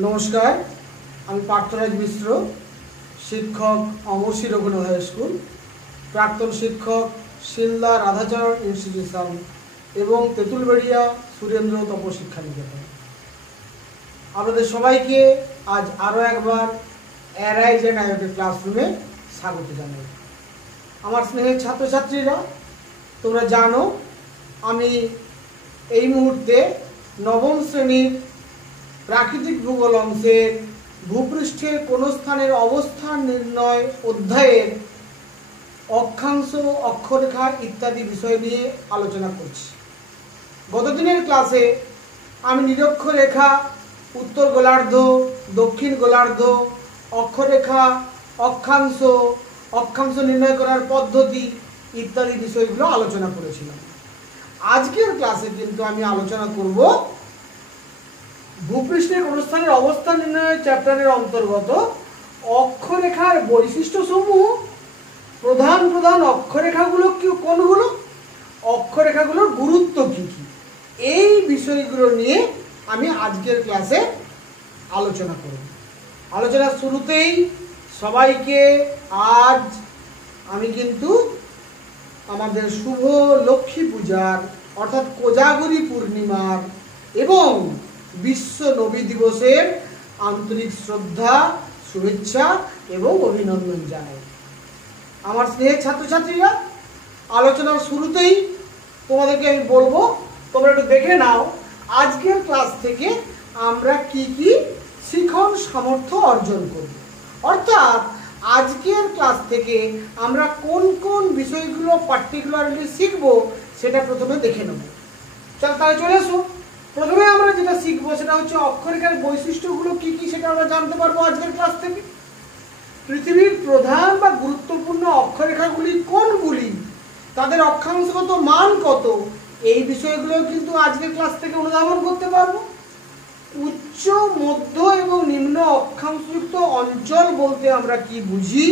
नमस्कार আমি পার্থরাজ মিশ্র শিক্ষক অমরশী রঘুনাথ হাই স্কুল প্রাক্তন শিক্ষক শিলদা রাধাচরণ ইনস্টিটিউশন এবং তেঁতুলবেড়িয়া সুরেন্দ্র তপশিক্ষা নিকেতন আপনাদের সবাইকে আজ আরও একবার অ্যারাইজ অ্যান্ড আইওটি ক্লাসরুমে স্বাগত জানাই। আমার স্নেহের ছাত্রছাত্রীরা, তোমরা জানো আমি এই মুহূর্তে নবম শ্রেণীর প্রাকৃতিক ভূগোল অংশের ভূপৃষ্ঠের কোন স্থানের অবস্থান নির্ণয় অধ্যায়ের অক্ষাংশ, অক্ষরেখা ইত্যাদি বিষয় নিয়ে আলোচনা করছি। গতদিনের ক্লাসে আমি নিরক্ষরেখা, উত্তর গোলার্ধ, দক্ষিণ গোলার্ধ, অক্ষরেখা, অক্ষাংশ, অক্ষাংশ নির্ণয় করার পদ্ধতি ইত্যাদি বিষয়গুলো আলোচনা করেছিলাম। আজকের ক্লাসে কিন্তু আমি আলোচনা করব ভূপৃষ্ঠের কোন স্থানের অবস্থান নির্ণয় চ্যাপ্টারের অন্তর্গত অক্ষরেখার বৈশিষ্ট্যসমূহ, প্রধান প্রধান অক্ষরেখাগুলো কি কোনগুলো, অক্ষরেখাগুলোর গুরুত্ব কি কি, এই বিষয়গুলো নিয়ে আমি আজকের ক্লাসে আলোচনা করব। আলোচনার শুরুতেই সবাইকে আজ আমি কিন্তু আমাদের শুভ লক্ষ্মী পূজার অর্থাৎ কোজাগরী পূর্ণিমার এবং বিশ্ব নবী দিবসের আন্তরিক শ্রদ্ধা, শুভেচ্ছা এবং অভিনন্দন জানাই। আমার স্নেহের ছাত্রছাত্রীরা, আলোচনার শুরুতেই তোমাদেরকে আমি বলবো, তোমরা একটু দেখে নাও আজকের ক্লাস থেকে আমরা কি কি শিখন সামর্থ্য অর্জন করব। অর্থাৎ আজকের ক্লাস থেকে আমরা কোন কোন বিষয়গুলো পার্টিকুলারলি শিখব সেটা প্রথমে দেখে নেব। তাহলে চলে আসো। প্রথমে আমরা যেটা শিখবো সেটা হচ্ছে অক্ষরেখার বৈশিষ্ট্যগুলো কি কি সেটা আমরা জানতে পারবো আজকের ক্লাস থেকে। পৃথিবীর প্রধান বা গুরুত্বপূর্ণ অক্ষরেখাগুলি কোনগুলি, তাদের অক্ষাংশগত মান কত, এই বিষয়গুলো কিন্তু আজকের ক্লাস থেকে অনুধাবন করতে পারবো। উচ্চ, মধ্য এবং নিম্ন অক্ষাংশযুক্ত অঞ্চল বলতে আমরা কি বুঝি,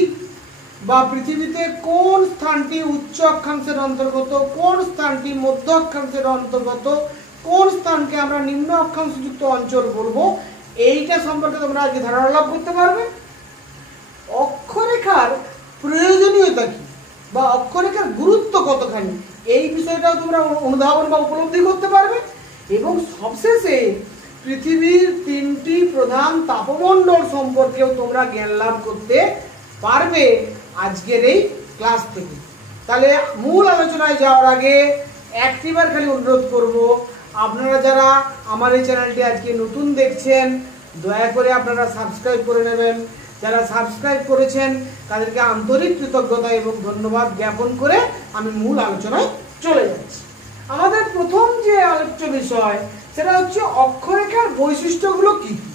বা পৃথিবীতে কোন স্থানটি উচ্চ অক্ষাংশের অন্তর্গত, কোন স্থানটি মধ্য অক্ষাংশের অন্তর্গত, কোন স্থানকে আমরা নিম্ন অক্ষাংশযুক্ত অঞ্চল বলবো, এইটা সম্পর্কে তোমরা আজকে ধারণা লাভ করতে পারবে। অক্ষরেখার প্রয়োজনীয়তা কি বা অক্ষরেখার গুরুত্ব কতখানি, এই বিষয়টাও তোমরা অনুধাবন বা উপলব্ধি করতে পারবে। এবং সবশেষে পৃথিবীর তিনটি প্রধান তাপমণ্ডল সম্পর্কেও তোমরা জ্ঞান লাভ করতে পারবে আজকের এই ক্লাস থেকে। তাহলে মূল আলোচনায় যাওয়ার আগে একটিবার খালি অনুরোধ করব, আপনারা যারা আমার এই চ্যানেলটি আজকে নতুন দেখছেন দয়া করে আপনারা সাবস্ক্রাইব করে নেবেন। যারা সাবস্ক্রাইব করেছেন তাদেরকে আন্তরিক কৃতজ্ঞতা এবং ধন্যবাদ জ্ঞাপন করে আমি মূল আলোচনায় চলে যাচ্ছি। আমাদের প্রথম যে আলোচ্য বিষয় সেটা হচ্ছে অক্ষরেখার বৈশিষ্ট্যগুলো কি কি।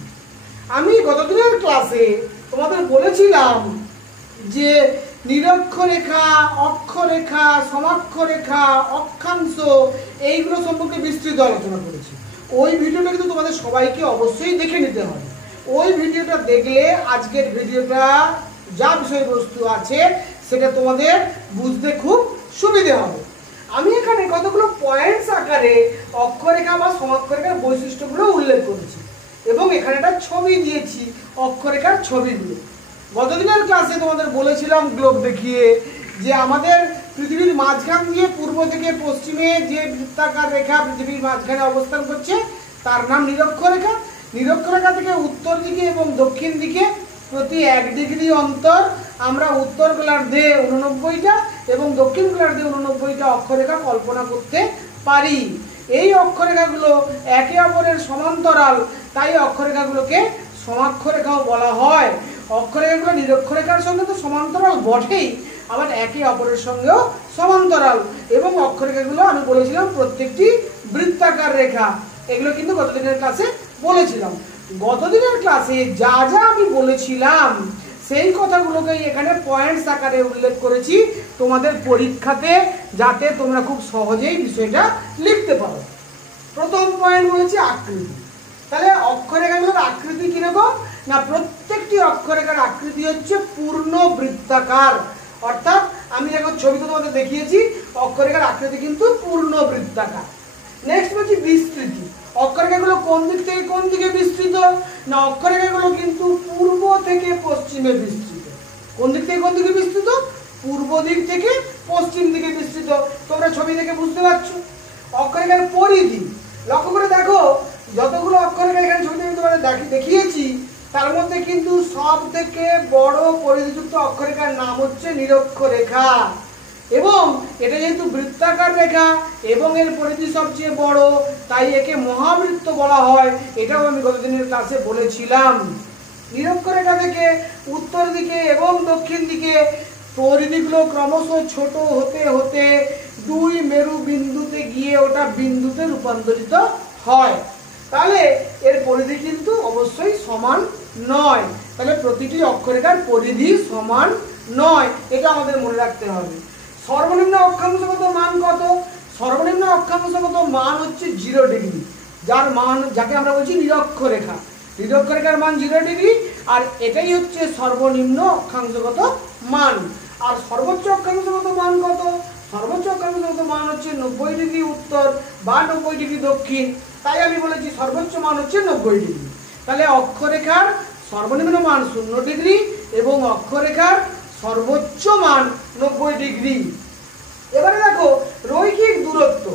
আমি গতদিনের ক্লাসে তোমাদের বলেছিলাম যে নিরক্ষরেখা, অক্ষরেখা, সমাক্ষরেখা, অক্ষাংশ এইগুলো সম্পর্কে বিস্তৃত আলোচনা করেছি। ওই ভিডিওটা কিন্তু তোমাদের সবাইকে অবশ্যই দেখে নিতে হবে। ওই ভিডিওটা দেখলে আজকের ভিডিওটা যা বিষয়বস্তু আছে সেটা তোমাদের বুঝতে খুব সুবিধে হবে। আমি এখানে কতগুলো পয়েন্টস আকারে অক্ষরেখা বা সমাক্ষরেখার বৈশিষ্ট্যগুলো উল্লেখ করেছি এবং এখানে একটা ছবি দিয়েছি অক্ষরেখার ছবিগুলো। গতদিনের ক্লাসে তোমাদের বলেছিলাম গ্লোব দেখিয়ে যে আমাদের পৃথিবীর মাঝখান দিয়ে পূর্ব থেকে পশ্চিমে যে বৃত্তাকার রেখা পৃথিবীর মাঝখানে অবস্থান করছে তার নাম নিরক্ষরেখা। নিরক্ষরেখা থেকে উত্তর দিকে এবং দক্ষিণ দিকে প্রতি 1 ডিগ্রি অন্তর আমরা উত্তর গোলার্ধে 89টা এবং দক্ষিণ গোলার্ধে 89টা অক্ষরেখা কল্পনা করতে পারি। এই অক্ষরেখাগুলো একে অপরের সমান্তরাল, তাই অক্ষরেখাগুলোকে সমাক্ষরেখাও বলা হয়। অক্ষরেখাগুলো নিরক্ষরেখার সঙ্গে তো সমান্তরাল বটেই, আবার একে অপরের সঙ্গেও সমান্তরাল। এবং অক্ষরেখাগুলো আমি বলেছিলাম প্রত্যেকটি বৃত্তাকার রেখা, এগুলো কিন্তু গতদিনের ক্লাসে বলেছিলাম। গতদিনের ক্লাসে যা যা আমি বলেছিলাম সেই কথাগুলোকেই এখানে পয়েন্টস আকারে উল্লেখ করেছি তোমাদের পরীক্ষাতে, যাতে তোমরা খুব সহজেই বিষয়টা লিখতে পারো। প্রথম পয়েন্ট বলেছি আকৃতি। তাহলে অক্ষরেখাগুলোর আকৃতি কিরকম না, প্রত্যেকটি অক্ষরেখার আকৃতি হচ্ছে পূর্ণ বৃত্তাকার। অর্থাৎ আমি এখন ছবিতে তোমাদের দেখিয়েছি অক্ষরেখার আকৃতি কিন্তু পূর্ণ বৃত্তাকার। নেক্সট বলছি বিস্তৃতি। অক্ষরেখাগুলো কোন দিক থেকে কোন দিকে বিস্তৃত? না, অক্ষরেখাগুলো কিন্তু পূর্ব থেকে পশ্চিমে বিস্তৃত। কোন দিক থেকে কোন দিকে বিস্তৃত? পূর্ব দিক থেকে পশ্চিম দিকে বিস্তৃত। তোমরা ছবি দেখে বুঝতে পারছো। অক্ষরেখার পরিধি লক্ষ্য করে দেখো, যতগুলো অক্ষরেখা এখানে ছবিতে আমি তোমাদের দেখিয়েছি তার মধ্যে কিন্তু সব থেকে বড় পরিধিযুক্ত অক্ষরেখার নাম হচ্ছে নিরক্ষরেখা। এবং এটা যেহেতু বৃত্তাকার রেখা এবং এর পরিধি সবচেয়ে বড়, তাই একে মহাবৃত্ত বলা হয়। এটাও আমি গতদিনের ক্লাসে বলেছিলাম। নিরক্ষরেখা থেকে উত্তর দিকে এবং দক্ষিণ দিকে পরিধিগুলো ক্রমশ ছোট হতে হতে দুই মেরু বিন্দুতে গিয়ে ওটা বিন্দুতে রূপান্তরিত হয়। তাহলে এর পরিধি কিন্তু অবশ্যই সমান নয়। তাহলে প্রতিটি অক্ষরেখার পরিধি সমান নয়, এটা আমাদের মনে রাখতে হবে। সর্বনিম্ন অক্ষাংশগত মান কত? সর্বনিম্ন অক্ষাংশগত মান হচ্ছে 0 ডিগ্রি, যার মান যাকে আমরা বলছি নিরক্ষরেখা। নিরক্ষরেখার মান 0 ডিগ্রি, আর এটাই হচ্ছে সর্বনিম্ন অক্ষাংশগত মান। আর সর্বোচ্চ অক্ষাংশগত মান কত? সর্বোচ্চ অক্ষাংশগত মান হচ্ছে 90 ডিগ্রি উত্তর বা 90 ডিগ্রি দক্ষিণ। তাই আমি বলেছি সর্বোচ্চ মান হচ্ছে 90 ডিগ্রি। তাহলে অক্ষরেখার সর্বনিম্ন মান 0 ডিগ্রি এবং অক্ষরেখার সর্বোচ্চ মান 90 ডিগ্রি। এবারে দেখো রৈখিক দূরত্ব।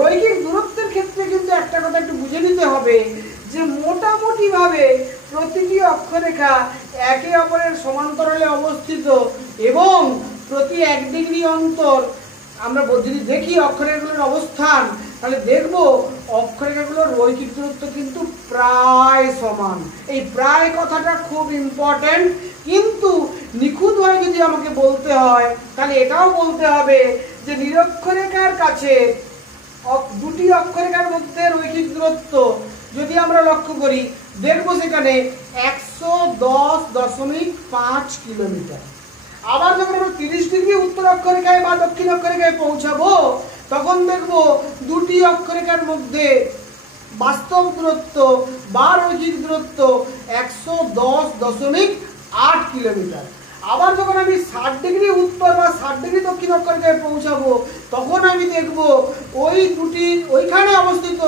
রৈখিক দূরত্বের ক্ষেত্রে কিন্তু একটা কথা একটু বুঝে নিতে হবে যে মোটামুটি ভাবে প্রতিটি অক্ষরেখা একে অপরের সমান্তরালে অবস্থিত এবং প্রতি 1 ডিগ্রি অন্তর আমরা যদি দেখি অক্ষরেখাগুলোর অবস্থান, তাহলে দেখব অক্ষরেখাগুলোর রৈখিক দূরত্ব কিন্তু প্রায় সমান। এই প্রায় কথাটা খুব ইম্পর্টেন্ট, কিন্তু নিখুঁতভাবে যদি আমাকে বলতে হয় তাহলে এটাও বলতে হবে যে নিরক্ষরেখার কাছে দুটি অক্ষরেখার মধ্যে রৈখিক দূরত্ব যদি আমরা লক্ষ্য করি, দেখব সেখানে 110.5 কিলোমিটার। আবার যখন আমরা 30 ডিগ্রি উত্তর অক্ষরেখায় বা দক্ষিণ অক্ষরেখায় পৌঁছাবো, তখন দেখব দুটি অক্ষরেখার মধ্যে বাস্তব দূরত্ব বা রৈখিক দূরত্ব 110.8 কিলোমিটার। আবার যখন আমি 60 ডিগ্রি উত্তর বা 60 ডিগ্রি দক্ষিণ অক্ষরেখায় পৌঁছাবো, তখন আমি দেখব ওইখানে অবস্থিত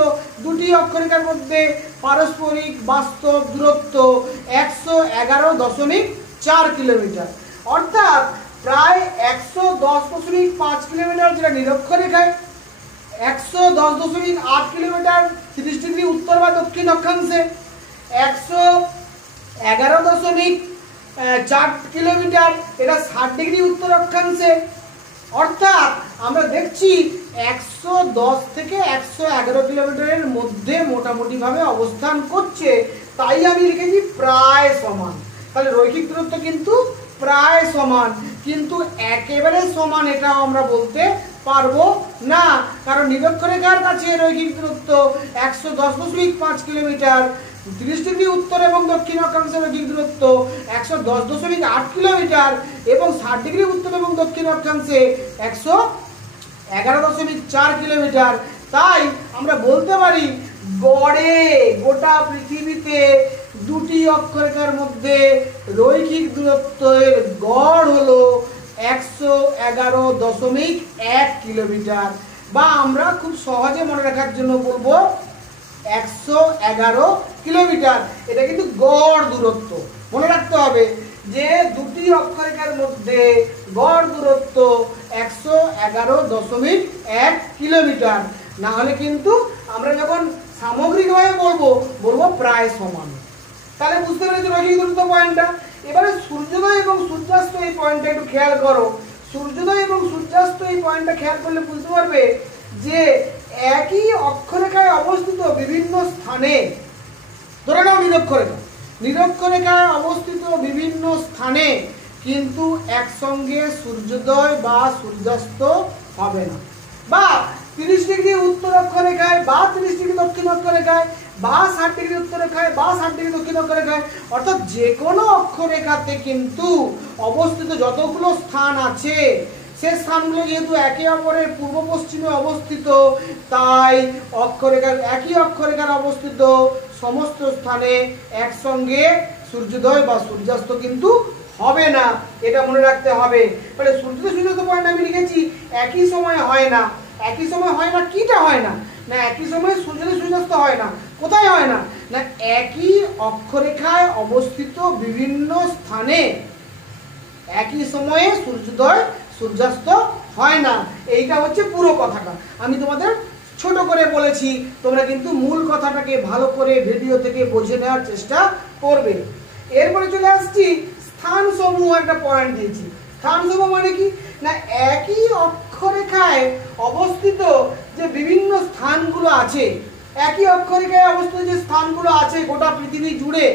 দুটি অক্ষরেখার মধ্যে পারস্পরিক বাস্তব দূরত্ব 111.4 কিলোমিটার। অর্থাৎ প্রায় 110.5 কিলোমিটার যেটা নিরক্ষরেখায়, 110.8 কিলোমিটার 30 ডিগ্রি উত্তর বা দক্ষিণ অক্ষাংশে, 111.4 কিলোমিটার এটা 60 ডিগ্রি উত্তর অক্ষাংশে। অর্থাৎ আমরা দেখছি 110 থেকে 111 কিলোমিটারের মধ্যে মোটামুটি ভাবে অবস্থান করছে, তাই আমি লিখেছি প্রায় সমান। তাহলে রৈখিক দূরত্ব কিন্তু প্রায় সমান, কিন্তু একেবারে সমান এটাও আমরা বলতে পারবো না, কারণ নিরক্ষরেখার কাছে রৈখিক দূরত্ব 110.5 কিলোমিটার, 30 ডিগ্রি উত্তর এবং দক্ষিণ অক্ষাংশে রৈখিক দূরত্ব 110.8 কিলোমিটার এবং 60 ডিগ্রি উত্তর এবং দক্ষিণ অক্ষাংশে 111.4 কিলোমিটার। তাই আমরা বলতে পারি গড়ে গোটা পৃথিবীতে দুটি অক্ষরেখার মধ্যে রৈখিক দূরত্বের গড় হলো 111.1 কিলোমিটার, বা আমরা খুব সহজে মনে রাখার জন্য বলবো 111 কিলোমিটার। এটা কিন্তু গড় দূরত্ব। মনে রাখতে হবে যে দুটি অক্ষরেখার মধ্যে গড় দূরত্ব 111.1 কিলোমিটার। না হলে কিন্তু আমরা যখন সামগ্রিকভাবে বলবো প্রায় সমান। তাহলে বুঝতে পেরেছি রৈখিক দূরত্ব পয়েন্টটা। এবারে সূর্যোদয় এবং সূর্যাস্ত এই পয়েন্টটা একটু খেয়াল করো। সূর্যোদয় এবং সূর্যাস্ত এই পয়েন্টটা খেয়াল করলে বুঝতে পারবে যে একই অক্ষরেখায় অবস্থিত বিভিন্ন স্থানে, ধরে নাও নিরক্ষরেখায় অবস্থিত বিভিন্ন স্থানে কিন্তু একসঙ্গে সূর্যোদয় বা সূর্যাস্ত হবে না, বা 30 ডিগ্রি উত্তর অক্ষরেখায় বা 30 ডিগ্রি দক্ষিণ অক্ষরেখায় বা 60 ডিগ্রি উত্তরেখায় বা 60 ডিগ্রি দক্ষিণ অক্ষরেখায়, অর্থাৎ যে কোনো অক্ষরেখাতে কিন্তু অবস্থিত যতগুলো স্থান আছে সে স্থানগুলো যেহেতু একে অপরের পূর্ব পশ্চিমে অবস্থিত, তাই একই অক্ষরেখার অবস্থিত সমস্ত স্থানে একসঙ্গে সূর্যোদয় বা সূর্যাস্ত কিন্তু হবে না, এটা মনে রাখতে হবে। তাহলে সূর্যোদয় সূর্যাস্ত পয়েন্ট আমি লিখেছি একই সময় হয় না। একই সময় হয় না, কিটা হয় না? না একই সময়ে সূর্যোদয় সূর্যাস্ত হয় না। কোথায় হয় না? না একই অক্ষরেখায় অবস্থিত বিভিন্ন স্থানে একই সময়ে সূর্যোদয় সূর্যাস্ত হয় না। এইটা হচ্ছে পুরো কথাটা। আমি তোমাদের ছোট করে বলেছি, তোমরা কিন্তু মূল কথাটাকে ভালো করে ভিডিও থেকে বুঝে নেওয়ার চেষ্টা করবে। এরপরে চলে আসছি স্থান সমূহ, একটা পয়েন্ট দিয়েছি। স্থান সমূহ মানে কি? না একই অক্ষরেখায় অবস্থিত যে বিভিন্ন স্থানগুলো আছে, একই অক্ষরেখায় অবস্থিত যে স্থানগুলো আছে গোটা পৃথিবী জুড়ে,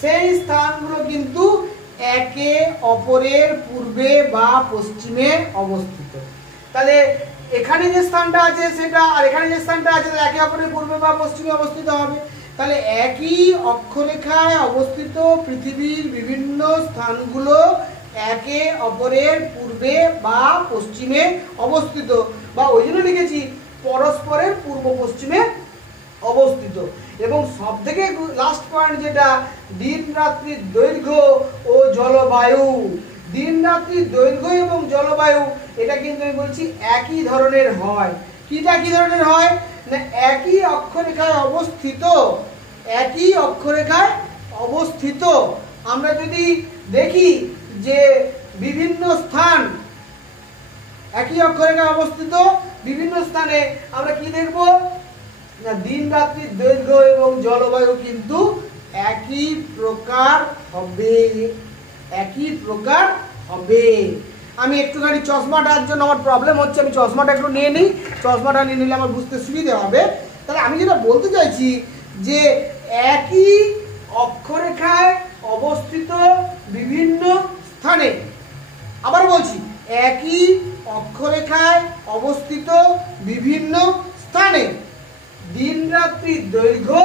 সেই স্থানগুলো কিন্তু একে অপরের পূর্বে বা পশ্চিমে অবস্থিত। তাহলে এখানে যে স্থানটা আছে সেটা, আর এখানে যে স্থানটা আছে একে অপরের পূর্বে বা পশ্চিমে অবস্থিত হবে। তাহলে একই অক্ষরেখায় অবস্থিত পৃথিবীর বিভিন্ন স্থানগুলো একে অপরের পূর্বে বা পশ্চিমে অবস্থিত, বা ওই জন্য লিখেছি পরস্পরের পূর্ব পশ্চিমে অবস্থিত। এবং সব থেকে লাস্ট পয়েন্ট যেটা, দিন রাত্রির দৈর্ঘ্য ও জলবায়ু। দিন রাত্রির দৈর্ঘ্য এবং জলবায়ু এটা কিন্তু আমি বলছি একই ধরনের হয়। কিটা কি ধরনের হয়? না একই অক্ষরেখায় অবস্থিত, একই অক্ষরেখায় অবস্থিত। আমরা যদি দেখি যে বিভিন্ন স্থান একই অক্ষরেখায় অবস্থিত বিভিন্ন স্থানে, আমরা কি দেখব? না দিন রাত্রির দৈর্ঘ্য এবং জলবায়ু কিন্তু একই প্রকার হবে, একই প্রকার হবে। আমি একটুখানি চশমাটার জন্য আমার প্রবলেম হচ্ছে, আমি চশমাটা একটু নিয়ে নিই, চশমাটা নিয়ে নিলে আমার বুঝতে সুবিধা হবে। তাহলে আমি যেটা বলতে চাইছি যে একই অক্ষরেখায় অবস্থিত বিভিন্ন স্থানে, আবার বলছি একই অক্ষরেখায় অবস্থিত বিভিন্ন স্থানে দিন রাত্রির দৈর্ঘ্য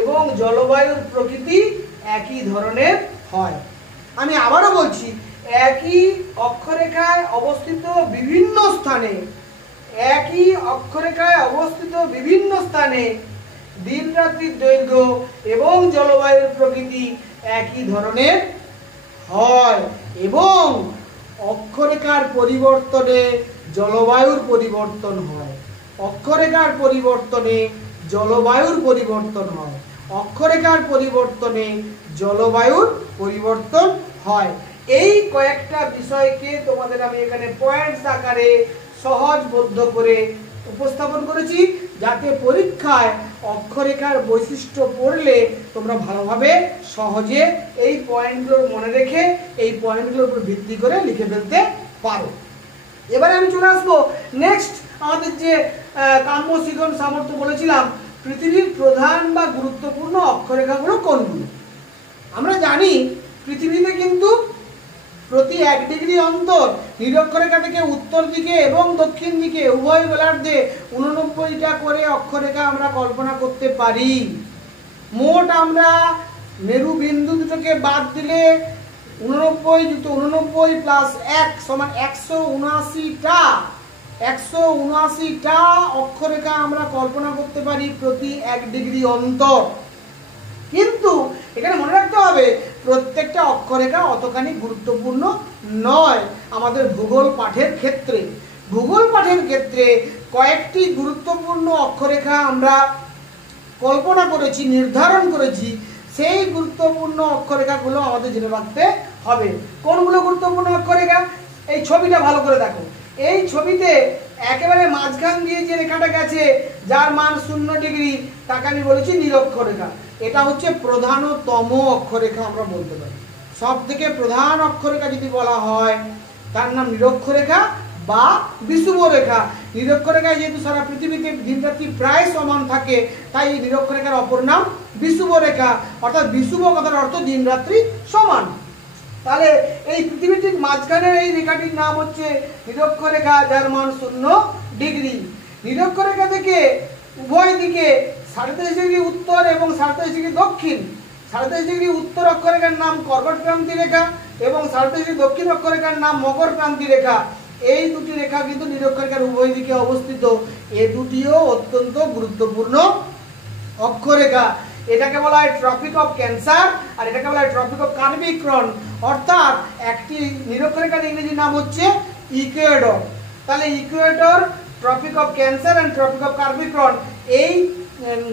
এবং জলবায়ুর প্রকৃতি একই ধরনের হয়। আমি আবারও বলছি, একই অক্ষরেখায় অবস্থিত বিভিন্ন স্থানে, একই অক্ষরেখায় অবস্থিত বিভিন্ন স্থানে দিন রাত্রির দৈর্ঘ্য এবং জলবায়ুর প্রকৃতি একই ধরনের হয়। এবং অক্ষরেখার পরিবর্তনে জলবায়ুর পরিবর্তন হয়, অক্ষরেখার পরিবর্তনে জলবায়ুর পরিবর্তন হয়, অক্ষরেখার পরিবর্তনে জলবায়ুর পরিবর্তন হয়। এই কয়েকটা বিষয়কে তোমাদের আমি এখানে পয়েন্টস আকারে সহজবোধ্য করে উপস্থাপন করেছি, যাতে পরীক্ষায় অক্ষরেখার বৈশিষ্ট্য পড়লে তোমরা ভালোভাবে সহজে এই পয়েন্টগুলো মনে রেখে এই পয়েন্টগুলোর উপর ভিত্তি করে লিখে ফেলতে পারো। এবারে আমি চলে আসবো নেক্সট আমাদের যে কাম্য সৃজন সামর্থ্য বলেছিলাম, পৃথিবীর প্রধান বা গুরুত্বপূর্ণ অক্ষরেখাগুলো কোনগুলো। আমরা জানি পৃথিবীতে কিন্তু প্রতি 1 ডিগ্রি অন্তর নিরক্ষরেখা থেকে উত্তর দিকে এবং দক্ষিণ দিকে উভয় গোলার্ধে 89টা করে অক্ষরেখা আমরা কল্পনা করতে পারি। মোট আমরা মেরু বিন্দু দুটোকে বাদ দিলে 89 যুক্ত 89 প্লাস 1 সমান 179টা, 179টা অক্ষরেখা আমরা কল্পনা করতে পারি প্রতি 1 ডিগ্রি অন্তর। কিন্তু এখানে মনে রাখতে হবে প্রত্যেকটা অক্ষরেখা অতখানি গুরুত্বপূর্ণ নয় আমাদের ভূগোল পাঠের ক্ষেত্রে। ভূগোল পাঠের ক্ষেত্রে কয়েকটি গুরুত্বপূর্ণ অক্ষরেখা আমরা কল্পনা করেছি, নির্ধারণ করেছি। সেই গুরুত্বপূর্ণ অক্ষরেখাগুলো আমাদের জেনে রাখতে হবে। কোনগুলো গুরুত্বপূর্ণ অক্ষরেখা? এই ছবিটা ভালো করে দেখো। এই ছবিতে একেবারে মাঝখান দিয়ে যে রেখাটা গেছে যার মান 0 ডিগ্রি, তাকে আমি বলেছি নিরক্ষরেখা। এটা হচ্ছে প্রধানতম অক্ষরেখা আমরা বলতে পারি। সব থেকে প্রধান অক্ষরেখা যদি বলা হয় তার নাম নিরক্ষরেখা বা বিষুবরেখা। নিরক্ষরেখায় যেহেতু সারা পৃথিবীতে দিনরাত্রি প্রায় সমান থাকে, তাই এই নিরক্ষরেখার অপর নাম বিষুবরেখা। অর্থাৎ বিষুব কথার অর্থ দিনরাত্রি সমান। তাহলে এই পৃথিবীর ঠিক মাঝখানের এই রেখাটির নাম হচ্ছে নিরক্ষরেখা, যার মান 0 ডিগ্রি। নিরক্ষরেখা থেকে উভয় দিকে 23.5 ডিগ্রি উত্তর এবং 23.5 ডিগ্রি দক্ষিণ। 23.5 ডিগ্রি উত্তর অক্ষরেখার নাম কর্কট ক্রান্তি রেখা এবং 23.5 ডিগ্রি দক্ষিণ অক্ষরেখার নাম মকর ক্রান্তি রেখা। এই দুটি রেখা কিন্তু নিরক্ষরেখার উভয় দিকে অবস্থিত। এ দুটিও অত্যন্ত গুরুত্বপূর্ণ অক্ষরেখা। এটাকে বলা হয় ট্রপিক অফ ক্যান্সার আর এটাকে বলা হয় ট্রপিক অফ কার্বিক্রন। অর্থাৎ একটি নিরক্ষরেখার ইংরেজি নাম হচ্ছে ইকুয়েডর। তাহলে equator, tropic of cancer and tropic of capricorn, এই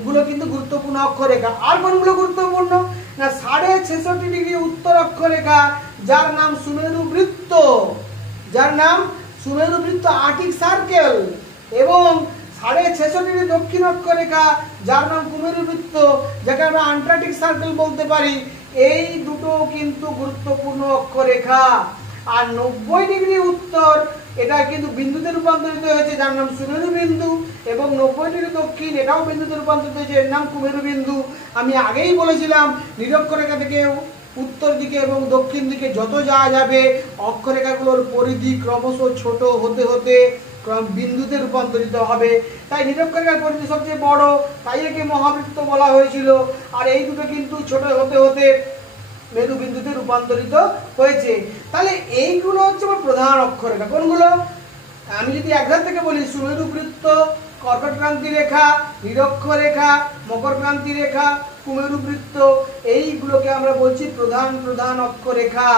গুলো কিন্তু গুরুত্বপূর্ণ অক্ষরেখা। আর কোনগুলো গুরুত্বপূর্ণ না 66.5 ডিগ্রি উত্তর অক্ষরেখা, যার নাম সুমেরু বৃত্ত, যার নাম সুমেরু বৃত্ত আর্টিক সার্কেল, এবং 66.5 ডিগ্রি দক্ষিণ অক্ষরেখা, যার নাম কুমেরু বৃত্ত, যাকে আমরা আন্টার্কটিক সার্কেল বলতে পারি। এই দুটো কিন্তু গুরুত্বপূর্ণ অক্ষরেখা। আর 90 ডিগ্রি উত্তর, এটা কিন্তু বিন্দুতে রূপান্তরিত হয়েছে, যার নাম সুমেরু বিন্দু, এবং 90 ডিগ্রি দক্ষিণ, এটাও বিন্দুতে রূপান্তরিত হয়েছে, এর নাম কুমেরু বিন্দু। আমি আগেই বলেছিলাম নিরক্ষরেখা থেকে উত্তর দিকে এবং দক্ষিণ দিকে যত যাওয়া যাবে অক্ষরেখাগুলোর পরিধি ক্রমশ ছোট হতে হতে বিন্দুতে রূপান্তরিত হবে। তাই নিরক্ষরেখার পরিধি সবচেয়ে বড়, তাই একে মহাবৃত্ত বলা হয়েছিল। আর এই দুটো কিন্তু ছোট হতে হতে মেরু বিন্দুতে রূপান্তরিত হয়েছে। তাহলে এইগুলো হচ্ছে আমার প্রধান অক্ষরেখা। কোনগুলো? আমি যদি একধার থেকে বলি সুমেরু বৃত্ত, কর্কট ক্রান্তি রেখা, নিরক্ষরেখা, মকর ক্রান্তি রেখা, কুমেরু বৃত্ত, এইগুলোকে আমরা বলছি প্রধান প্রধান অক্ষরেখা।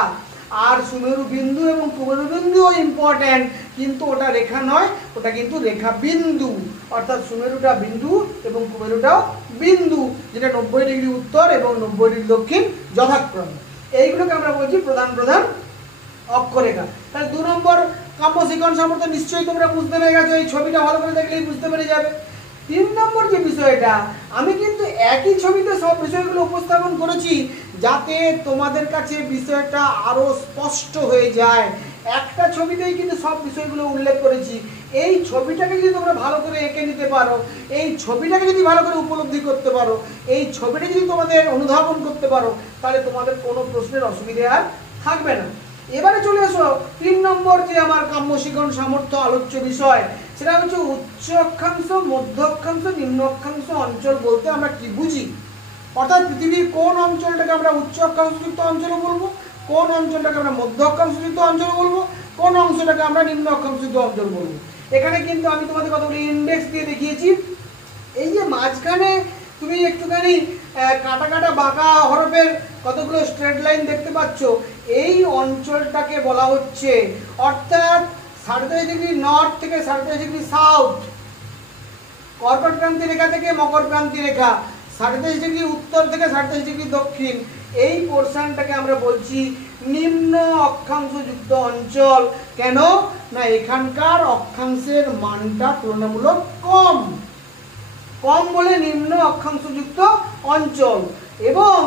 আর সুমেরু বিন্দু এবং কুমেরু বিন্দুও ইম্পর্টেন্ট, কিন্তু ওটা রেখা নয়, ওটা কিন্তু রেখা বিন্দু। অর্থাৎ সুমেরুটা বিন্দু এবং কুমেরুটাও বিন্দু, যেটা 90 ডিগ্রি উত্তর এবং 90 ডিগ্রি দক্ষিণ যথাক্রমে। এইগুলোকে আমরা বলছি প্রধান প্রধান অক্ষরেখা। তাহলে 2 নম্বর কাম্য শিখন সামর্থ্য নিশ্চয়ই তোমরা বুঝতে পেরে গেছো, এই ছবিটা ভালো করে দেখলেই বুঝতে পেরে যাবে। 3 নম্বর যে বিষয়টা, আমি কিন্তু একই ছবিতে সব বিষয়গুলো উপস্থাপন করেছি যাতে তোমাদের কাছে বিষয়টা আরো স্পষ্ট হয়ে যায়। একটা ছবিতেই কিন্তু সব বিষয়গুলো উল্লেখ করেছি। এই ছবিটাকে যদি তোমরা ভালো করে এঁকে নিতে পারো, এই ছবিটাকে যদি ভালো করে উপলব্ধি করতে পারো, এই ছবিটা যদি তোমাদের অনুধাবন করতে পারো, তাহলে তোমাদের কোনো প্রশ্নের অসুবিধা আর থাকবে না। এবারে চলে আসো 3 নম্বর যে আমার কাম্য শিখন সামর্থ্য আলোচ্য বিষয়, সেটা হচ্ছে উচ্চ অক্ষাংশ, মধ্য অক্ষাংশ, নিম্ন অক্ষাংশ অঞ্চল বলতে আমরা কি বুঝি। অর্থাৎ পৃথিবীর কোন অঞ্চলটাকে আমরা উচ্চ অক্ষাংশযুক্ত অঞ্চল বলবো, কোন অঞ্চলটাকে আমরা মধ্য অক্ষাংশযুক্ত অঞ্চল বলবো, কোন অংশটাকে আমরা নিম্ন অক্ষাংশযুক্ত অঞ্চল বলবো। এখানে কিন্তু আমি তোমাদের কতগুলো ইন্ডেক্স দিয়ে দেখিয়েছি। এই যে মাঝখানে তুমি একটুখানি কাটা কাটা বাঁকা হরফের কতগুলো স্ট্রেট লাইন দেখতে পাচ্ছ, এই অঞ্চলটাকে বলা হচ্ছে, অর্থাৎ 37 ডিগ্রি নর্থ থেকে 37 ডিগ্রি সাউথ, কর্কট ক্রান্তি রেখা থেকে মকর ক্রান্তি রেখা, 37 ডিগ্রি উত্তর থেকে 37 ডিগ্রি দক্ষিণ, এই পোর্শনটাকে আমরা বলছি নিম্ন অক্ষাংশযুক্ত অঞ্চল। কেন না এখানকার অক্ষাংশের মানটা তুলনামূলক কম, কম বলে নিম্ন অক্ষাংশযুক্ত অঞ্চল। এবং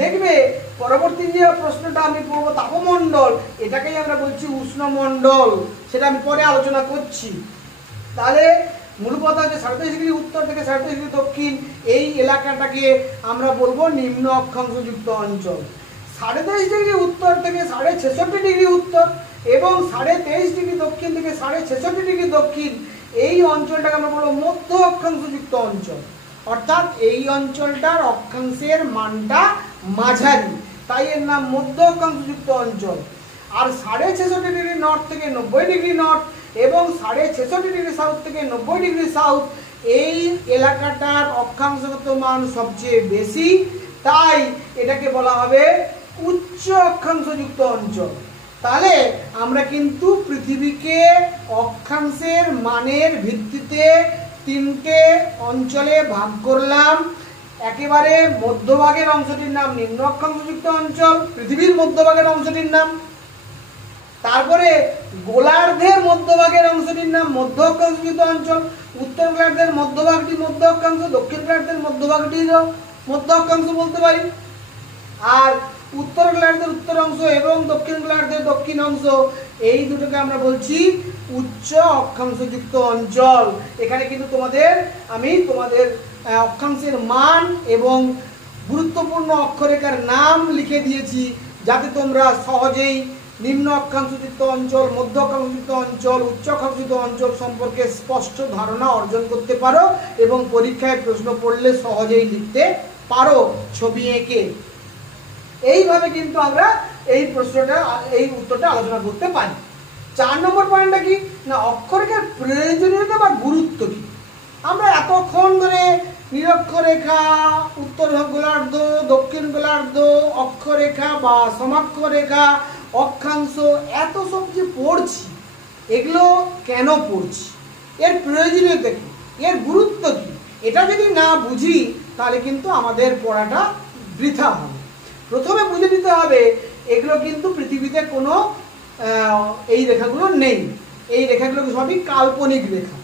দেখবে পরবর্তী যে প্রশ্নটা আমি পড়বো তাপমণ্ডল, এটাকেই আমরা বলছি উষ্ণমণ্ডল, সেটা আমি পরে আলোচনা করছি। তাহলে মূল কথা হচ্ছে 37 ডিগ্রি উত্তর থেকে 37 ডিগ্রি দক্ষিণ, এই এলাকাটাকে আমরা বলবো নিম্ন অক্ষাংশযুক্ত অঞ্চল। 23.5 ডিগ্রি উত্তর থেকে 66.5 ডিগ্রি উত্তর এবং 23.5 ডিগ্রি দক্ষিণ থেকে 66.5 ডিগ্রি দক্ষিণ, এই অঞ্চলটাকে আমরা বলবো মধ্য অক্ষাংশযুক্ত অঞ্চল। অর্থাৎ এই অঞ্চলটার অক্ষাংশের মানটা মাঝারি, তাই এর নাম মধ্য অক্ষাংশযুক্ত অঞ্চল। আর 66.5 ডিগ্রি নর্থ থেকে 90 ডিগ্রি নর্থ এবং 66.5 ডিগ্রি সাউথ থেকে 90 ডিগ্রি সাউথ, এই এলাকাটার অক্ষাংশগত মান সবচেয়ে বেশি, তাই এটাকে বলা হবে উচ্চ অক্ষাংশযুক্ত অঞ্চল। তাহলে আমরা কিন্তু পৃথিবীকে অক্ষাংশের মানের ভিত্তিতে 3টে অঞ্চলে ভাগ করলাম। একেবারে মধ্যভাগের অংশটির নাম নিম্ন অক্ষাংশযুক্ত অঞ্চল, পৃথিবীর মধ্যভাগের অংশটির নাম। তারপরে গোলার্ধের মধ্যভাগের অংশটির নাম মধ্য অক্ষাংশযুক্ত অঞ্চল, উত্তর গোলার্ধের মধ্যভাগটি মধ্য অক্ষাংশ, দক্ষিণ গোলার্ধের মধ্যভাগটিরও মধ্য অক্ষাংশ বলতে পারি। আর উত্তর গোলার্ধের উত্তর অংশ এবং দক্ষিণ গোলার্ধের দক্ষিণ অংশ, এই দুটোকে আমরা বলছি উচ্চ অক্ষাংশযুক্ত অঞ্চল। এখানে কিন্তু আমি তোমাদের অক্ষাংশের মান এবং গুরুত্বপূর্ণ অক্ষরেখার নাম লিখে দিয়েছি, যাতে তোমরা সহজেই নিম্ন অক্ষাংশযুক্ত অঞ্চল, মধ্য অক্ষাংশযুক্ত অঞ্চল, উচ্চ অক্ষাংশযুক্ত অঞ্চল সম্পর্কে স্পষ্ট ধারণা অর্জন করতে পারো এবং পরীক্ষায় প্রশ্ন পড়লে সহজেই লিখতে পারো ছবি এঁকে। এইভাবে কিন্তু আমরা এই উত্তরটা আলোচনা করতে পারি। 4 নম্বর পয়েন্টটা কি না অক্ষরেখার প্রয়োজনীয়তা বা গুরুত্ব কি। আমরা এতক্ষণ ধরে নিরক্ষরেখা, উত্তর গোলার্ধ, দক্ষিণ গোলার্ধ, অক্ষরেখা বা সমাক্ষরেখা, অক্ষাংশ, এত সব যে পড়ছি, এগুলো কেন পড়ছি, এর প্রয়োজনীয়তা কি, এর গুরুত্ব কি, এটা যদি না বুঝি তাহলে কিন্তু আমাদের পড়াটা বৃথা হবে। প্রথমে বুঝে নিতে হবে এগুলো কিন্তু পৃথিবীতে কোনো এই রেখাগুলো নেই, এই রেখাগুলো সবই কাল্পনিক রেখা।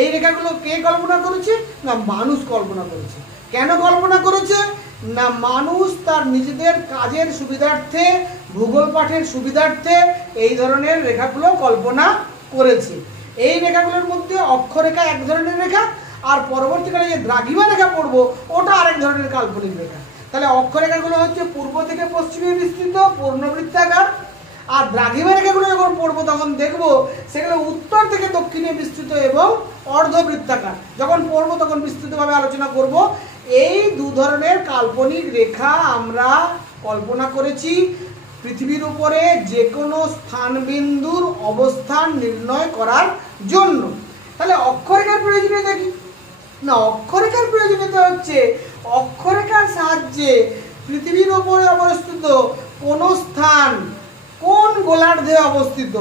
এই রেখাগুলো কে কল্পনা করেছে? না মানুষ কল্পনা করেছে। কেন কল্পনা করেছে? না মানুষ তার নিজেদের কাজের সুবিধার্থে, ভূগোল পাঠের সুবিধার্থে এই ধরনের রেখাগুলো কল্পনা করেছে। এই রেখাগুলোর মধ্যে অক্ষরেখা এক ধরনের রেখা, আর পরবর্তীকালে যে দ্রাঘিমা রেখা পড়বো ওটা আরেক ধরনের কাল্পনিক রেখা। তাহলে অক্ষরেখাগুলো হচ্ছে পূর্ব থেকে পশ্চিমে বিস্তৃত পূর্ণবৃত্তাকার, আর দ্রাঘিমা রেখাগুলো যখন পড়বো তখন দেখবো সেগুলো উত্তর থেকে দক্ষিণে বিস্তৃত এবং অর্ধবৃত্তাকার। যখন পড়বো তখন বিস্তৃতভাবে আলোচনা করব। এই দু ধরনের কাল্পনিক রেখা আমরা কল্পনা করেছি পৃথিবীর উপরে যে কোনো স্থানবিন্দুর অবস্থান নির্ণয় করার জন্য। তাহলে অক্ষরেখার প্রয়োজনীয়তা কি? না অক্ষরেখার প্রয়োজনীয়তা হচ্ছে অক্ষরেখার সাহায্যে পৃথিবীর উপরে অবস্থিত কোন স্থান কোন গোলার্ধে অবস্থিত,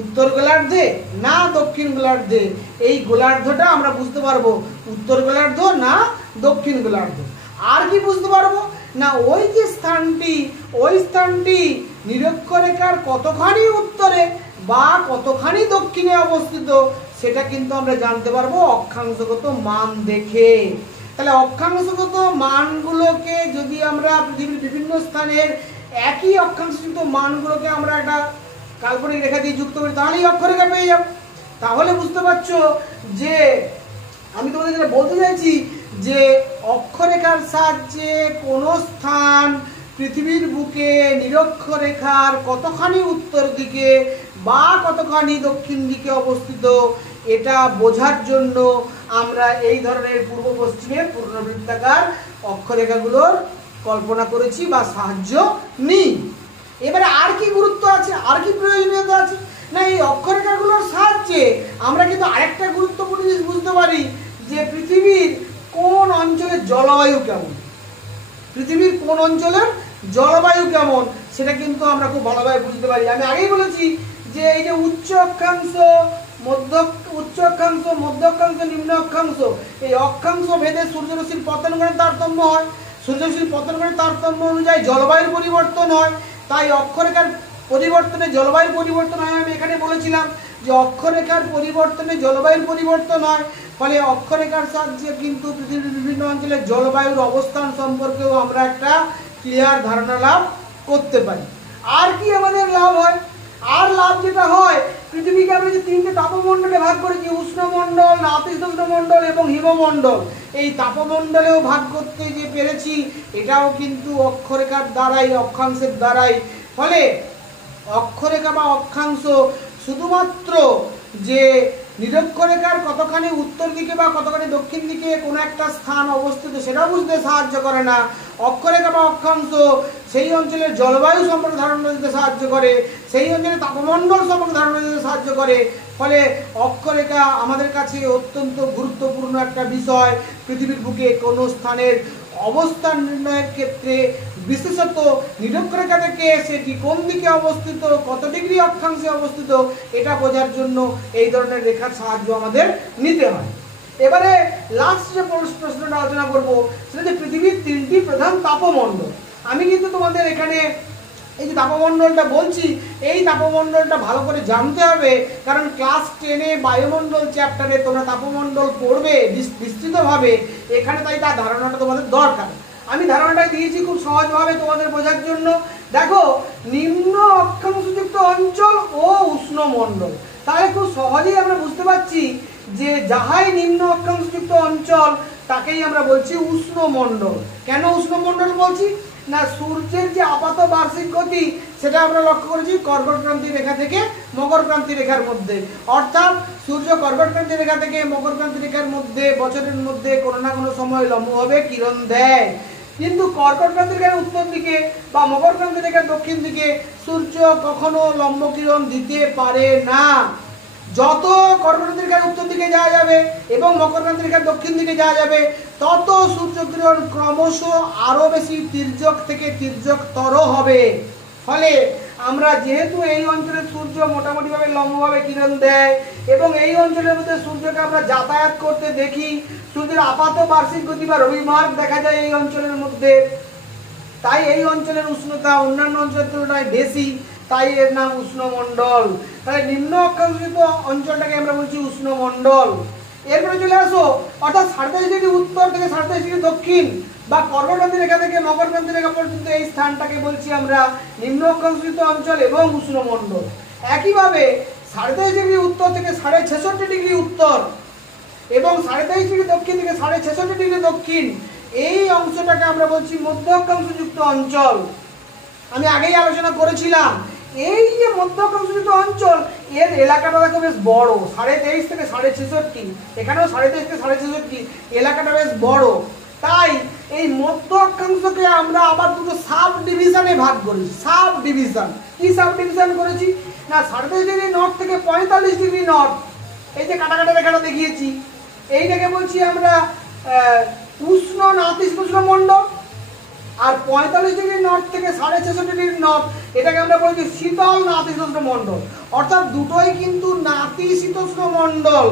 উত্তর গোলার্ধে না দক্ষিণ গোলার্ধে, এই গোলার্ধটা আমরা বুঝতে পারবো উত্তর গোলার্ধ না দক্ষিণ গোলার্ধ। আর কি বুঝতে পারবো? না ওই যে স্থানটি, ওই স্থানটি নিরক্ষরেখার কতখানি উত্তরে বা কতখানি দক্ষিণে অবস্থিত সেটা কিন্তু আমরা জানতে পারবো অক্ষাংশগত মান দেখে। তাহলে অক্ষাংশগত মানগুলোকে যদি আমরা পৃথিবীর বিভিন্ন স্থানের একই অক্ষাংশযুক্ত মানগুলোকে আমরা একটা কাল্পনিক রেখা দিয়ে যুক্ত করি তাহলেই অক্ষরেখা পেয়ে যাব। তাহলে বুঝতে পারছো যে আমি তোমাদের যেটা বলতে চাইছি যে অক্ষরেখার সাহায্যে কোনো স্থান পৃথিবীর বুকে নিরক্ষরেখার কতখানি উত্তর দিকে বা কতখানি দক্ষিণ দিকে অবস্থিত এটা বোঝার জন্য আমরা এই ধরনের পূর্ব পশ্চিমে পূর্ণবৃত্তাকার অক্ষরেখাগুলোর কল্পনা করেছি বা সাহায্য নিই। এবারে আর কি গুরুত্ব আছে, আর কি প্রয়োজনীয়তা আছে? না এই অক্ষরেখাগুলোর সাহায্যে আমরা কিন্তু আরেকটা গুরুত্বপূর্ণ জিনিস বুঝতে পারি যে পৃথিবীর কোন অঞ্চলের জলবায়ু কেমন, পৃথিবীর কোন অঞ্চলের জলবায়ু কেমন সেটা কিন্তু আমরা খুব ভালোভাবে বুঝতে পারি। আমি আগেই বলেছি যে এই যে উচ্চ অক্ষাংশ, মধ্য অক্ষাংশ, নিম্ন অক্ষাংশ, এই অক্ষাংশ ভেদে সূর্যরশ্মির পতন করে তারতম্য হয়। সূর্যরশ্মির পতন করে তারতম্য অনুযায়ী জলবায়ুর পরিবর্তন হয়। তাই অক্ষরেখার পরিবর্তনে জলবায়ুর পরিবর্তন হয়। আমি এখানে বলেছিলাম যে অক্ষরেখার পরিবর্তনে জলবায়ুর পরিবর্তন হয়। ফলে অক্ষরেখার সাহায্যে কিন্তু পৃথিবীর বিভিন্ন অঞ্চলের জলবায়ুর অবস্থান সম্পর্কেও আমরা একটা ক্লিয়ার ধারণা লাভ করতে পারি। আর কি আমাদের লাভ হয়? আর লাভ যেটা হয়, পৃথিবীকে আমরা যে তিনটে তাপমণ্ডলে ভাগ করেছি, উষ্ণমণ্ডল, নাতিশীতোষ্ণমণ্ডল এবং হিমমণ্ডল, এই তাপমণ্ডলেও ভাগ করতে যে পেরেছি এটাও কিন্তু অক্ষরেখার দ্বারাই, অক্ষাংশের দ্বারাই। ফলে অক্ষরেখা বা অক্ষাংশ শুধুমাত্র যে নিরক্ষরেখার কতখানি উত্তর দিকে বা কতখানি দক্ষিণ দিকে কোনো একটা স্থান অবস্থিত সেটা বুঝতে সাহায্য করে না। অক্ষরেখা বা অক্ষাংশ সেই অঞ্চলের জলবায়ু সম্পর্কে ধারণা দিতে সাহায্য করে, সেই অঞ্চলের তাপমণ্ডল সম্পর্কে ধারণা দিতে সাহায্য করে। ফলে অক্ষরেখা আমাদের কাছে অত্যন্ত গুরুত্বপূর্ণ একটা বিষয়। পৃথিবীর বুকে কোনো স্থানের অবস্থান নির্ণয়ের ক্ষেত্রে বিশেষত নিরক্ষরেখা থেকে সেটি কোন দিকে অবস্থিত, কত ডিগ্রি অক্ষাংশে অবস্থিত এটা বোঝার জন্য এই ধরনের রেখার সাহায্য আমাদের নিতে হয়। এবারে লাস্ট যে প্রশ্নটা আলোচনা করব সেটা যে পৃথিবীর তিনটি প্রধান তাপমণ্ডল। আমি কিন্তু তোমাদের এখানে এই যে তাপমণ্ডলটা বলছি, এই তাপমণ্ডলটা ভালো করে জানতে হবে, কারণ ক্লাস 10-এ বায়ুমণ্ডল চ্যাপ্টারে তোমরা তাপমণ্ডল পড়বে বিস্তৃতভাবে, এখানে তাই তার ধারণাটা তোমাদের দরকার। আমি ধারণাটা দিয়েছি খুব সহজভাবে তোমাদের বোঝার জন্য। দেখো, নিম্ন অক্ষাংশযুক্ত অঞ্চল ও উষ্ণমণ্ডল, তাহলে খুব সহজেই আমরা বুঝতে পারছি যে যাহাই নিম্ন অক্ষাংশযুক্ত অঞ্চল তাকেই আমরা বলছি উষ্ণমণ্ডল। কেন উষ্ণমণ্ডল বলছি? না সূর্যের যে আপাত বার্ষিক গতি সেটা আমরা লক্ষ্য করেছি কর্কট ক্রান্তি রেখা থেকে মকর ক্রান্তি রেখার মধ্যে। অর্থাৎ সূর্য কর্কট ক্রান্তি রেখা থেকে মকর ক্রান্তি রেখার মধ্যে বছরের মধ্যে কোনো না কোনো সময় লম্বভাবে কিরণ দেয়। কিন্তু কর্কট ক্রান্তি রেখার উত্তর দিকে বা মকর ক্রান্তি রেখার দক্ষিণ দিকে সূর্য কখনো লম্ব কিরণ দিতে পারে না। যত কর্কট ক্রান্তি রেখার উত্তর দিকে যাওয়া যাবে এবং মকর ক্রান্তি রেখার দক্ষিণ দিকে যাওয়া যাবে তত সূর্যকিরণ ক্রমশ আরো বেশি তির্যক থেকে তির্যকতর হবে। ফলে আমরা যেহেতু এই অঞ্চলের সূর্য মোটামুটিভাবে লম্বভাবে কিরণ দেয় এবং এই অঞ্চলের মধ্যে সূর্যকে আমরা যাতায়াত করতে দেখি, সূর্যের আপাত বার্ষিক গতি বা রবি মার্গ দেখা যায় এই অঞ্চলের মধ্যে, তাই এই অঞ্চলের উষ্ণতা অন্যান্য অঞ্চলের তুলনায় বেশি, তাই এর নাম উষ্ণমণ্ডল। তাহলে নিম্ন অক্ষাংশযুক্ত অঞ্চলটাকে আমরা বলছি উষ্ণমণ্ডল। এরপরে চলে আসো, অর্থাৎ 37 ডিগ্রি উত্তর থেকে 37 ডিগ্রি দক্ষিণ বা কর্কটক্রান্তি রেখা থেকে মকরক্রান্তি রেখা পর্যন্ত এই স্থানটাকে বলছি আমরা নিম্ন অক্ষাংশযুক্ত অঞ্চল এবং উষ্ণমণ্ডল। একইভাবে 37 ডিগ্রি উত্তর থেকে 66.5 ডিগ্রি উত্তর এবং 23.5 ডিগ্রি দক্ষিণ থেকে 66.5 ডিগ্রি দক্ষিণ, এই অংশটাকে আমরা বলছি মধ্য অক্ষাংশযুক্ত অঞ্চল। আমি আগেই আলোচনা করেছিলাম, এই যে মধ্য অক্ষাংশযুক্ত অঞ্চল এর এলাকাটা দেখো বেশ বড়, 23.5 থেকে 66.5, এখানেও 23.5 থেকে 66, এলাকাটা বেশ বড়। তাই এই মধ্য অক্ষাংশকে আমরা আবার দুটো সাব ডিভিশনে ভাগ করি। সাব ডিভিশন, কি সাব ডিভিশন করেছি না, 37 ডিগ্রি নর্থ থেকে 45 ডিগ্রি নর্থ, এই যে কাটা কাটা রেখাটা দেখিয়েছি, এইটাকে বলছি আমরা উষ্ণ নাতিশীতোষ্ণ মণ্ডল। আর 45 ডিগ্রি নর্থ থেকে 66 ডিগ্রি নর্থ, এটাকে আমরা বলছি শীতল নাতিশীতোষ্ণ মণ্ডল। অর্থাৎ দুটোই কিন্তু নাতিশীতোষ্ণ মণ্ডল।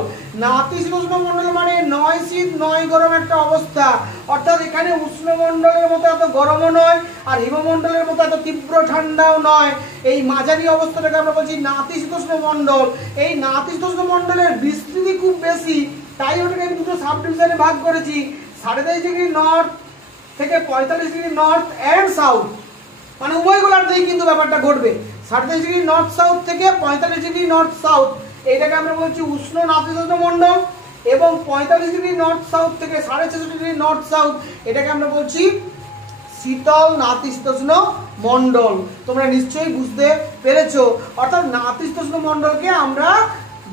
নাতিশীতোষ্ণ মণ্ডল মানে নয় শীত নয় গরম একটা অবস্থা। অর্থাৎ এখানে উষ্ণমণ্ডলের মতো এত গরমও নয় আর হিমমণ্ডলের মতো এত তীব্র ঠান্ডাও নয়, এই মাঝারি অবস্থাটাকে আমরা বলছি নাতিশীতোষ্ণ মণ্ডল। এই নাতিশীতোষ্ণ মণ্ডলের বিস্তৃতি খুব বেশি, তাই ওটাকে আমি দুটো সাব ডিভিশনে ভাগ করেছি। 23.5 ডিগ্রি নর্থ থেকে 45 ডিগ্রি নর্থ অ্যান্ড সাউথ, মানে উভয় গোলার্ধেই কিন্তু ব্যাপারটা ঘটবে। 37 ডিগ্রি নর্থ সাউথ থেকে 45 ডিগ্রি নর্থ সাউথ, এইটাকে আমরা বলছি উষ্ণ নাতিশীতোষ্ণ মণ্ডল। এবং 45 ডিগ্রি নর্থ সাউথ থেকে 66 ডিগ্রি নর্থ সাউথ, এটাকে আমরা বলছি শীতল নাতিশীতোষ্ণ মণ্ডল। তোমরা নিশ্চয়ই বুঝতে পেরেছো। অর্থাৎ নাতিশীতোষ্ণ মণ্ডলকে আমরা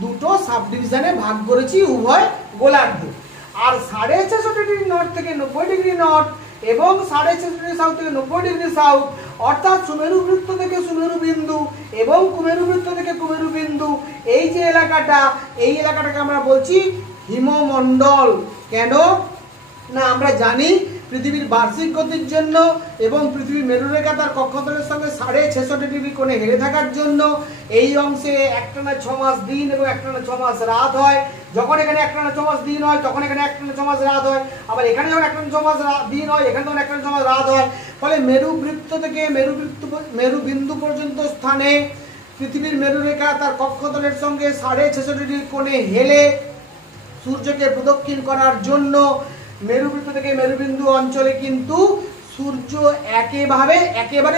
দুটো সাব ডিভিশনে ভাগ করেছি উভয় গোলার্ধে। আর 66.5 ডিগ্রি নর্থ থেকে 90 ডিগ্রি নর্থ এবং 66 ডিগ্রি সাউথ থেকে 90 ডিগ্রি সাউথ, অর্থাৎ সুমেরু বৃত্ত থেকে সুমেরু বিন্দু এবং কুমেরু বৃত্ত থেকে কুমেরু বিন্দু, এই যে এলাকাটা, এই এলাকাটাকে আমরা বলছি হিমমণ্ডল। কেন না, আমরা জানি পৃথিবীর বার্ষিক গতির জন্য এবং পৃথিবীর মেরুরেখা তার কক্ষতলের সঙ্গে 66.5 ডিগ্রি কোণে হেলে থাকার জন্য এই অংশে একটানা 6 মাস দিন এবং একটানা 6 মাস রাত হয়। যখন এখানে একটানা 6 মাস দিন হয় তখন এখানে একটানা 6 মাস রাত হয়, আবার এখানে যখন একটানা 6 মাস দিন হয় এখানে তখন একটানা 6 মাস রাত হয়। ফলে মেরু বৃত্ত থেকে মেরু বিন্দু পর্যন্ত স্থানে পৃথিবীর মেরুরেখা তার কক্ষতলের সঙ্গে 66.5 ডিগ্রি কোণে হেলে সূর্যকে প্রদক্ষিণ করার জন্য মেরুবৃত্ত থেকে মেরুবিন্দু অঞ্চলে কিন্তু সূর্য একেবারে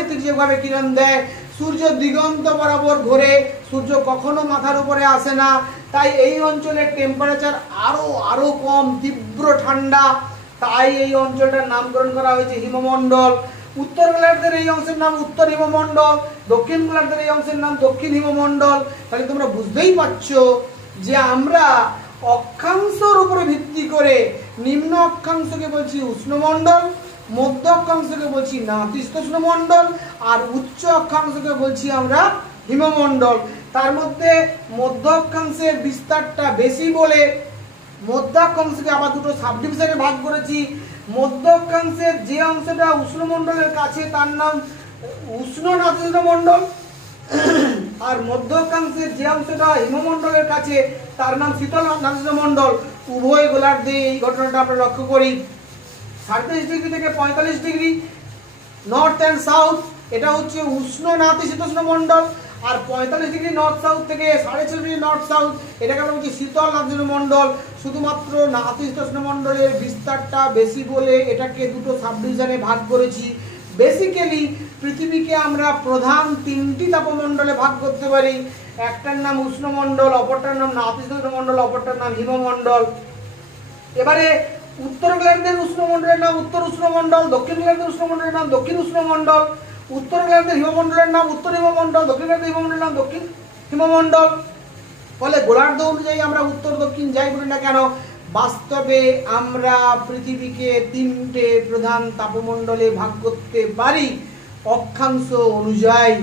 তির্যকভাবে কিরণ দেয়। সূর্য দিগন্ত বরাবর ঘোরে, সূর্য কখনো মাথার উপরে আসে না। তাই এই অঞ্চলের টেম্পারেচার আরো কম, তীব্র ঠান্ডা। তাই এই অঞ্চলটার নামকরণ করা হয়েছে হিমমণ্ডল। উত্তর গোলার্ধের এই অংশের নাম উত্তর হিমমণ্ডল, দক্ষিণ গোলার্ধের এই অংশের নাম দক্ষিণ হিমমণ্ডল। তাহলে তোমরা বুঝতেই পারছো যে আমরা অক্ষাংশের উপরে ভিত্তি করে নিম্ন অক্ষাংশকে বলছি উষ্ণমণ্ডল, মধ্য অক্ষাংশকে বলছি নাতিশীতোষ্ণ মণ্ডল আর উচ্চ অক্ষাংশকে বলছি আমরা হিমমণ্ডল। তার মধ্যে মধ্য অক্ষাংশের বিস্তারটা বেশি বলে মধ্য অক্ষাংশকে আবার দুটো সাব ডিভিশনে ভাগ করেছি। মধ্য অক্ষাংশের যে অংশটা উষ্ণমণ্ডলের কাছে তার নাম উষ্ণ নাতিশীতোষ্ণ মণ্ডল, আর মধ্য অক্ষাংশের যে অংশটা হিমমণ্ডলের কাছে তার নাম শীতল নাতিশীতোষ্ণ মণ্ডল। উভয় গোলার্ধে এই ঘটনাটা আমরা লক্ষ্য করি। 37 ডিগ্রি থেকে 45 ডিগ্রি নর্থ অ্যান্ড সাউথ, এটা হচ্ছে উষ্ণ নাতিশীতোষ্ণ মণ্ডল। আর 45 ডিগ্রি নর্থ সাউথ থেকে 66 ডিগ্রি নর্থ সাউথ, এটাকে আমরা বলছি শীতল নাতিশীতোষ্ণ মণ্ডল। শুধুমাত্র নাতিশীতোষ্ণ মণ্ডলের বিস্তারটা বেশি বলে এটাকে দুটো সাব ডিভিশনে ভাগ করেছি। বেসিক্যালি পৃথিবীকে আমরা প্রধান তিনটি তাপমণ্ডলে ভাগ করতে পারি। একটার নাম উষ্ণমণ্ডল, অপরটার নাম নাতিশীতোষ্ণ মণ্ডল, অপরটার নাম হিমমণ্ডল। এবারে উত্তর গোলার্ধের উষ্ণমণ্ডলের নাম উত্তর উষ্ণমণ্ডল, দক্ষিণ গোলার্ধের উষ্ণমণ্ডলের নাম দক্ষিণ উষ্ণমণ্ডল। উত্তর গোলার্ধের হিমমণ্ডলের নাম উত্তর হিমমণ্ডল, দক্ষিণ গোলার্ধের হিমমণ্ডলের নাম দক্ষিণ হিমমণ্ডল। ফলে গোলার্ধ অনুযায়ী আমরা উত্তর দক্ষিণ যাই বলি না কেন, বাস্তবে আমরা পৃথিবীকে তিনটে প্রধান তাপমণ্ডলে ভাগ করতে পারি অক্ষাংশ অনুযায়ী,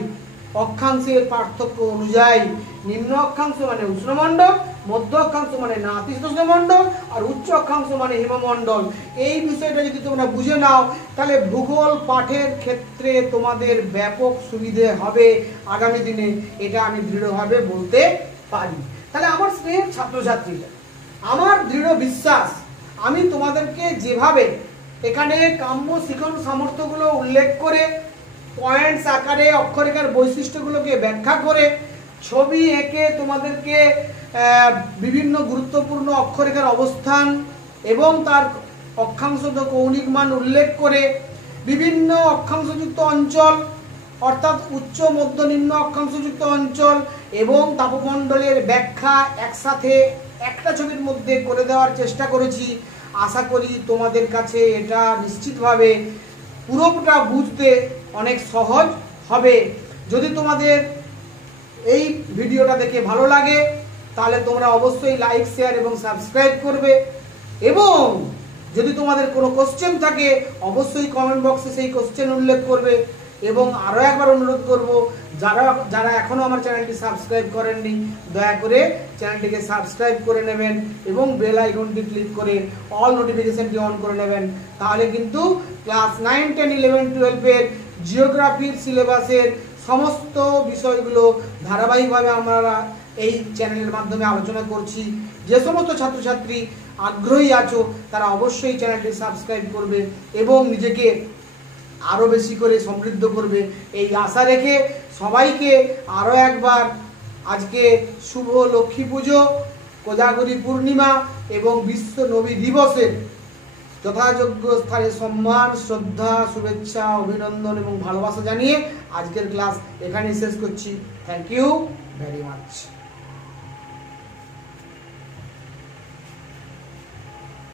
অক্ষাংশের পার্থক্য অনুযায়ী। নিম্ন অক্ষাংশ মানে উষ্ণমণ্ডল, মধ্য অক্ষাংশ মানে নাতিশীতোষ্ণ মণ্ডল আর উচ্চ অক্ষাংশ মানে হিমমণ্ডল। এই বিষয়টা যদি তোমরা বুঝে নাও তাহলে ভূগোল পাঠের ক্ষেত্রে তোমাদের ব্যাপক সুবিধে হবে আগামী দিনে, এটা আমি দৃঢ়ভাবে বলতে পারি। তাহলে আমার স্নেহের ছাত্রছাত্রীরা, আমার দৃঢ় বিশ্বাস আমি তোমাদেরকে যেভাবে এখানে কাম্য শিখন সামর্থ্যগুলো উল্লেখ করে পয়েন্টস আকারে অক্ষরেখার বৈশিষ্ট্যগুলোকে ব্যাখ্যা করে ছবি এঁকে তোমাদেরকে বিভিন্ন গুরুত্বপূর্ণ অক্ষরেখার অবস্থান এবং তার অক্ষাংশ কৌণিক মান উল্লেখ করে বিভিন্ন অক্ষাংশযুক্ত অঞ্চল অর্থাৎ উচ্চ মধ্য নিম্ন অক্ষাংশযুক্ত অঞ্চল এবং তাপমণ্ডলের ব্যাখ্যা একসাথে একটা ছবির মধ্যে করে দেওয়ার চেষ্টা করেছি। আশা করি তোমাদের কাছে এটা নিশ্চিতভাবে পুরোটা বুঝতে অনেক সহজ হবে। যদি তোমাদের এই ভিডিওটা দেখে ভালো লাগে তাহলে তোমরা অবশ্যই লাইক শেয়ার এবং সাবস্ক্রাইব করবে, এবং যদি তোমাদের কোনো কোশ্চেন থাকে অবশ্যই কমেন্ট বক্সে সেই কোশ্চেন উল্লেখ করবে। এবং আরও একবার অনুরোধ করব, যারা এখনও আমার চ্যানেলটি সাবস্ক্রাইব করেননি দয়া করে চ্যানেলটিকে সাবস্ক্রাইব করে নেবেন এবং বেল আইকনটি ক্লিক করে অল নোটিফিকেশনটি অন করে নেবেন। তাহলে কিন্তু ক্লাস 9, 10, 11, 12-এর জিওগ্রাফির সিলেবাসের সমস্ত বিষয়গুলো ধারাবাহিকভাবে আমরা এই চ্যানেলের মাধ্যমে আলোচনা করছি। যে সমস্ত ছাত্রছাত্রী আগ্রহী আছো তারা অবশ্যই চ্যানেলটি সাবস্ক্রাইব করবে এবং নিজেকে আরও বেশি করে সমৃদ্ধ করবে এই আশা রেখে সবাইকে আরও একবার আজকে শুভ লক্ষ্মী পুজো, কোজাগরী পূর্ণিমা এবং বিশ্ব নবী দিবসের যথাযোগ্য স্থানে সম্মান, শ্রদ্ধা, শুভেচ্ছা, অভিনন্দন এবং ভালোবাসা জানিয়ে আজকের ক্লাস এখানেই শেষ করছি। Thank you very much.